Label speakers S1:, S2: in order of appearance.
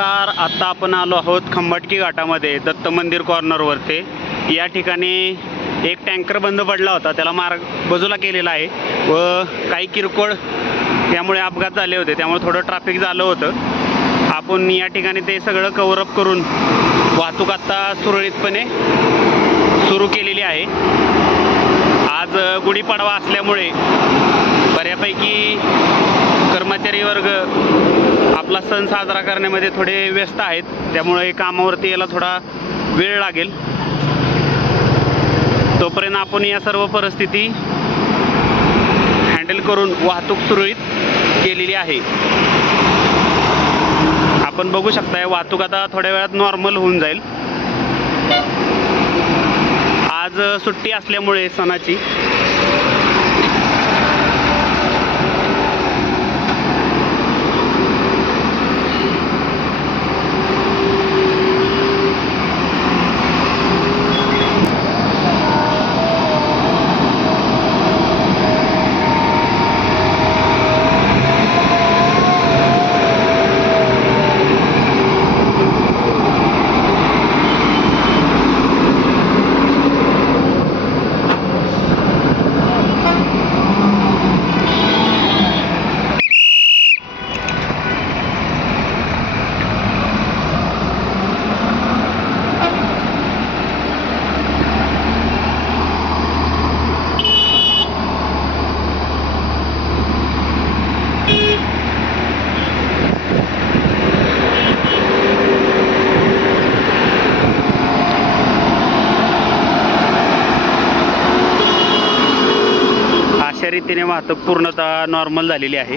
S1: आत्ता आपण आलो आहोत खंबटकी घाटामध्ये दत्त मंदिर कॉर्नरवरती या ठिकाणी एक टँकर बंद पडला होता. त्याला मार्ग बाजूला केलेला आहे. व काही किरकोळ त्यामुळे अपघात झाले होते. त्यामुळे थोडं ट्रॅफिक झालं होतं. आपण या ठिकाणी ते सगळं कवरअप करून वाहतूक आत्ता सुरळीतपणे सुरू केलेली आहे. आज गुढीपाडवा असल्यामुळे बऱ्यापैकी कर्मचारी वर्ग आपला सण साजरा करण्यामध्ये थोडे व्यस्त आहेत. त्यामुळे कामावरती यायला थोडा वेळ लागेल. तोपर्यंत आपण या सर्व परिस्थिती हँडल करून वाहतूक सुरळीत केलेली आहे. आपण बघू शकताय वाहतूक आता थोड्या वेळात नॉर्मल होऊन जाईल. आज सुट्टी असल्यामुळे सणाची रीतीने वाहतूक पूर्णतः नॉर्मल झालेली आहे.